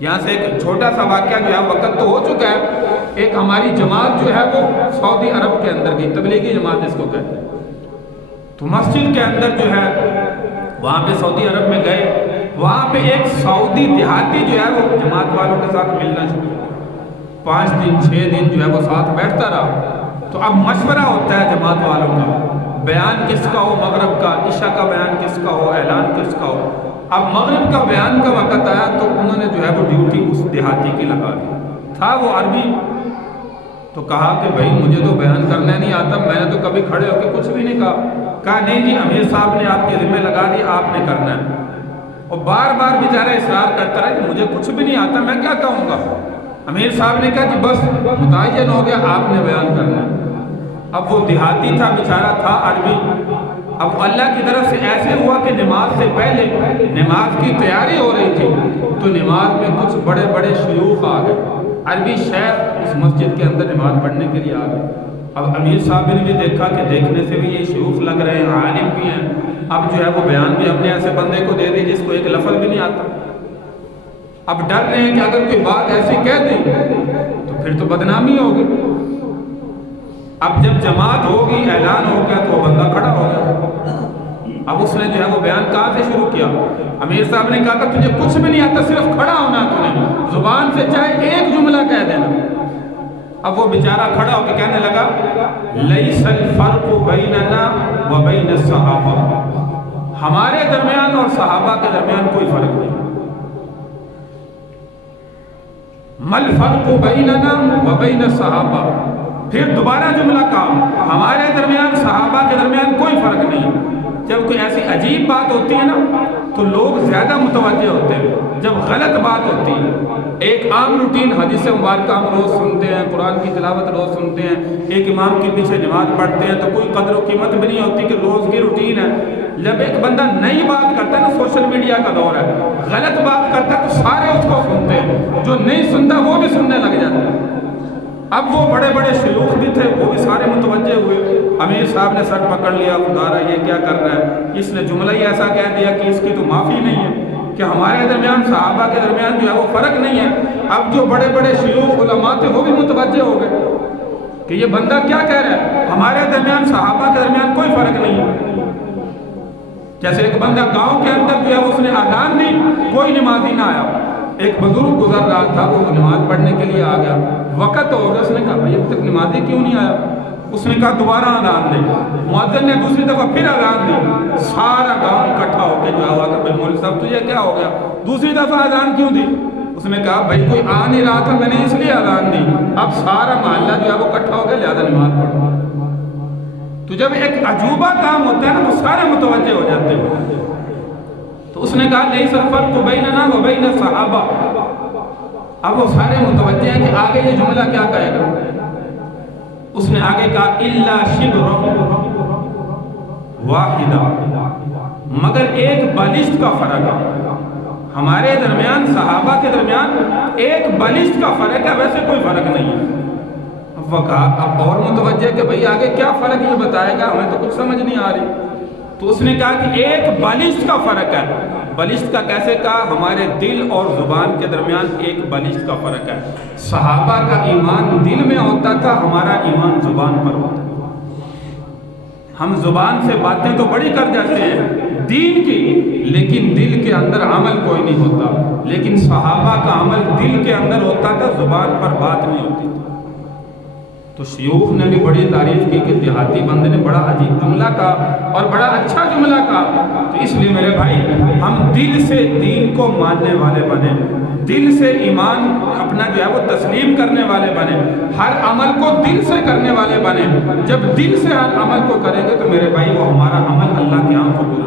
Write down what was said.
یہاں سے ایک چھوٹا سا واقعہ جو ہے، وقت تو ہو چکا ہے، ایک ہماری جماعت جو ہے وہ سعودی عرب کے اندر گئی، تبلیغی جماعت جس کو کہتے ہیں، تو مسجد کے اندر جو ہے وہاں پہ سعودی عرب میں گئے، وہاں پہ ایک سعودی دیہاتی جو ہے وہ جماعت والوں کے ساتھ ملنا شروع ہوا، 5 دن 6 دن جو ہے وہ ساتھ بیٹھتا رہا۔ تو اب مشورہ ہوتا ہے جماعت والوں کا، بیان کس کا ہو، مغرب کا، عشاء کا بیان کس کا ہو، اعلان کس کا ہو۔ اب مغرب کا بیان کا وقت آیا تو انہوں نے جو ہے وہ ڈیوٹی اس دیہاتی کی لگا دی، تھا وہ عربی، تو کہا کہ بھائی مجھے تو بیان کرنا نہیں آتا، میں نے تو کبھی کھڑے ہو کے کچھ بھی نہیں کہا نہیں جی امیر صاحب نے آپ کے ذمہ لگا دی، آپ نے کرنا ہے، اور بار بار بیچارہ اصرار کرتا رہا کہ مجھے کچھ بھی نہیں آتا، میں کیا کہوں گا۔ امیر صاحب نے کہا کہ بس متعین ہو گیا، آپ نے بیان کرنا ہے۔ اب وہ دیہاتی تھا، بیچارہ تھا عربی، اب اللہ کی طرف سے ایسے ہوا کہ نماز سے پہلے نماز کی تیاری ہو رہی تھی، تو نماز میں کچھ بڑے بڑے شیوخ آ گئے، عربی شیخ اس مسجد کے اندر نماز پڑھنے کے لیے آ گئے۔ اب امیر صاحب نے بھی دیکھا کہ دیکھنے سے بھی یہ شیوخ لگ رہے ہیں، عالم بھی ہیں، اب جو ہے وہ بیان بھی اپنے ایسے بندے کو دے دی جس کو ایک لفظ بھی نہیں آتا۔ اب ڈر رہے ہیں کہ اگر کوئی بات ایسی کہہ دی تو پھر تو بدنامی ہوگی۔ اب جب جماعت ہوگی، اعلان ہو گیا، تو وہ بندہ کھڑا ہو گیا۔ اب اس نے جو ہے وہ بیان کہاں سے شروع کیا؟ امیر صاحب نے کہا کہ تجھے کچھ بھی نہیں آتا، صرف کھڑا ہونا، تو نے زبان سے چاہے ایک جملہ کہہ دینا۔ اب وہ بیچارہ کھڑا ہو کے کہنے لگا لیس الفرق بیننا و بین الصحابہ، ہمارے درمیان اور صحابہ کے درمیان کوئی فرق نہیں۔ مل فرق بیننا و بین الصحابہ، پھر دوبارہ جملہ کہا ہمارے درمیان صحابہ کے درمیان کوئی فرق نہیں۔ جب کوئی ایسی عجیب بات ہوتی ہے نا تو لوگ زیادہ متوجہ ہوتے ہیں، جب غلط بات ہوتی ہے، ایک عام روٹین حدیث مبارکہ ہم روز سنتے ہیں، قرآن کی تلاوت روز سنتے ہیں، ایک امام کے پیچھے نماز پڑھتے ہیں، تو کوئی قدر و قیمت بھی نہیں ہوتی کہ روز کی روٹین ہے۔ جب ایک بندہ نئی بات کرتا ہے نا، سوشل میڈیا کا دور ہے، غلط بات کرتا ہے تو سارے اس کو سنتے ہیں، جو نہیں سنتا وہ بھی سننے لگ جاتا ہے۔ اب وہ بڑے بڑے شیوخ بھی تھے، وہ بھی سارے متوجہ ہوئے۔ امیر صاحب نے سر پکڑ لیا، خدا رہا یہ کیا کر رہا ہے، اس نے جملہ ہی ایسا کہہ دیا کہ اس کی تو معافی نہیں ہے، کہ ہمارے درمیان صحابہ کے درمیان جو ہے وہ فرق نہیں ہے۔ اب جو بڑے بڑے شیوخ علماء تھے وہ بھی متوجہ ہو گئے کہ یہ بندہ کیا کہہ رہا ہے، ہمارے درمیان صحابہ کے درمیان کوئی فرق نہیں ہے۔ جیسے ایک بندہ گاؤں کے اندر جو ہے اس نے اذان دی، کوئی نمازی نہ آیا، ایک بزرگ گزر رہا تھا، وہ نماز پڑھنے کے لیے آ گیا، وقت ہو گیا، اس نے کہا بھائی اب تک نمازی کیوں نہیں آیا؟ اس نے کہا دوبارہ اذان دے، مؤذن نے دوسری دفعہ پھر اذان دی، سارا گاؤں اکٹھا ہو کے جو ہے کہ بھائی مولوی صاحب تجھے کیا ہو گیا، دوسری دفعہ اذان کیوں دی؟ اس نے کہا بھائی کوئی آ نہیں رہا تھا، میں نے اس لیے اذان دی، اب سارا محلہ جو ہے وہ اکٹھا ہو گیا، لہذا نماز پڑھو۔ تو جب ایک عجوبہ کام ہوتا ہے نا تو سارے متوجہ ہو جاتے ہیں۔ تو اس نے کہا لیس الفرق بیننا و بین الصحابہ، اب وہ سارے متوجہ ہیں کہ آگے یہ جملہ کیا کہے گا۔ اس نے آگے کہا الا شبر واحدہ، مگر ایک بالشت کا فرق ہے، ہمارے درمیان صحابہ کے درمیان ایک بالشت کا فرق ہے، ویسے کوئی فرق نہیں ہے۔ اب وہ کہا اب اور متوجہ کہ بھئی آگے کیا فرق یہ بتائے گا، ہمیں تو کچھ سمجھ نہیں آ رہی۔ تو اس نے کہا کہ ایک بالشت کا فرق ہے۔ بالشت کا کیسے کہا؟ ہمارے دل اور زبان کے درمیان ایک بالشت کا فرق ہے، صحابہ کا ایمان دل میں ہوتا تھا، ہمارا ایمان زبان پر ہوتا تھا۔ ہم زبان سے باتیں تو بڑی کر جاتے ہیں دین کی، لیکن دل کے اندر عمل کوئی نہیں ہوتا، لیکن صحابہ کا عمل دل کے اندر ہوتا تھا، زبان پر بات نہیں ہوتی تھی۔ تو شیوخ نے بھی بڑی تعریف کی کہ دیہاتی بندے نے بڑا عجیب جملہ کہا اور بڑا اچھا جملہ کہا۔ تو اس لیے میرے بھائی ہم دل سے دین کو ماننے والے بنے، دل سے ایمان اپنا جو ہے وہ تسلیم کرنے والے بنے، ہر عمل کو دل سے کرنے والے بنے۔ جب دل سے ہر عمل کو کریں گے تو میرے بھائی وہ ہمارا عمل اللہ کے ہاں قبول